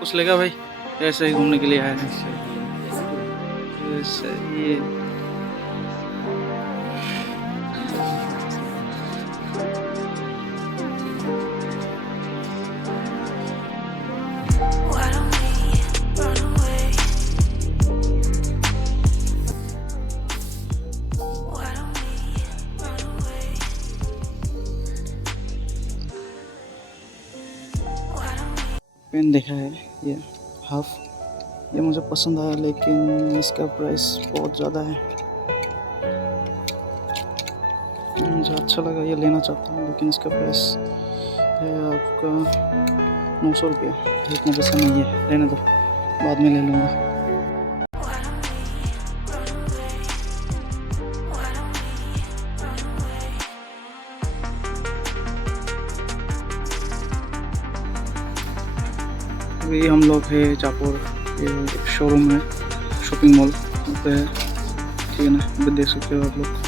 कुछ लेगा भाई, ऐसे ही घूमने के लिए आया है। ये पेन देखा है, ये हाफ, ये मुझे पसंद आया लेकिन इसका प्राइस बहुत ज़्यादा है। मुझे अच्छा लगा, ये लेना चाहता हूँ, लेकिन इसका प्राइस है आपका 900 रुपया। इतना पैसा नहीं है, रहने दो, बाद में ले लूँगा। अभी हम लोग है चापोर, ये एक शोरूम है, शॉपिंग मॉल पे है, ठीक है ना, अभी देख सकते हो आप लोग।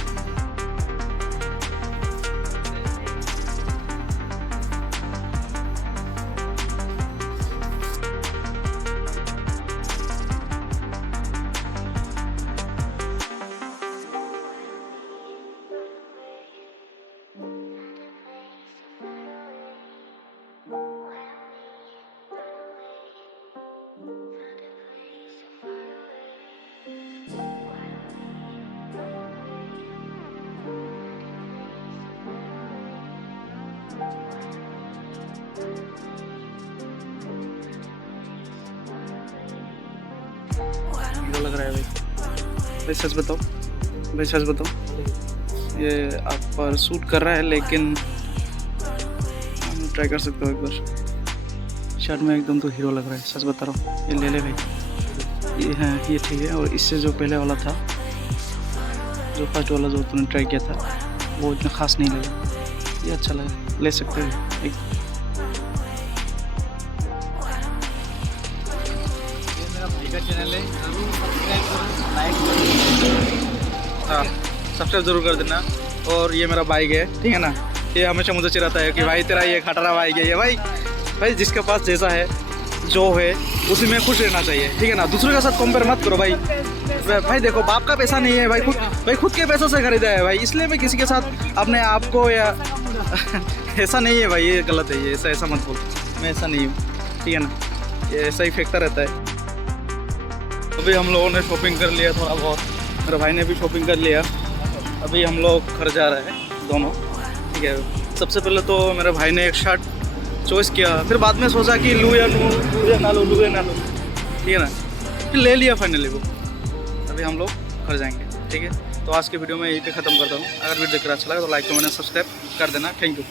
लग रहा है भाई सच बताओ, भाई सच बताओ, ये आप पर सूट कर रहा है, लेकिन ट्राई कर सकते हो एक बार। शर्ट में एकदम तो हीरो लग रहा है, सच बता रहा हूँ, ये ले ले भाई। ये है, ये ठीक है। और इससे जो पहले वाला था, जो फर्स्ट वाला जो तूने ट्राई किया था, वो इतना खास नहीं लगा, ये अच्छा लगा, ले सकते हो एक। चैनल है, जरूर सब्सक्राइब करो, लाइक करो। हाँ, सब्सक्राइब जरूर कर देना। और ये मेरा बाइक है, ठीक है ना, ये हमेशा मुझे चिढ़ाता है कि भाई तेरा ये खटरा बाइक है। ये भाई जिसके पास जैसा है, जो है, उसी में खुश रहना चाहिए, ठीक है ना। दूसरों के साथ कंपेयर मत करो भाई। भाई देखो, बाप का पैसा नहीं है भाई, खुद के पैसों से खरीदा है भाई, इसलिए मैं किसी के साथ अपने आप को या ऐसा नहीं है भाई, ये गलत है, ये ऐसा मत बोल, मैं ऐसा नहीं हूँ, ठीक है ना, ये ऐसा ही फेंकता रहता है। अभी हम लोगों ने शॉपिंग कर लिया थोड़ा बहुत, मेरे भाई ने भी शॉपिंग कर लिया। अभी हम लोग घर जा रहे हैं दोनों, ठीक है। सबसे पहले तो मेरे भाई ने एक शर्ट चॉइस किया, फिर बाद में सोचा कि लूँ या ना लूँ, ठीक है ना, फिर ले लिया फाइनली वो। अभी हम लोग घर जाएंगे, ठीक है। तो आज के वीडियो में यहीं पे ख़त्म करता हूँ। अगर वीडियो देख कर अच्छा लगा तो लाइक कमेंट सब्सक्राइब कर देना। Thank you.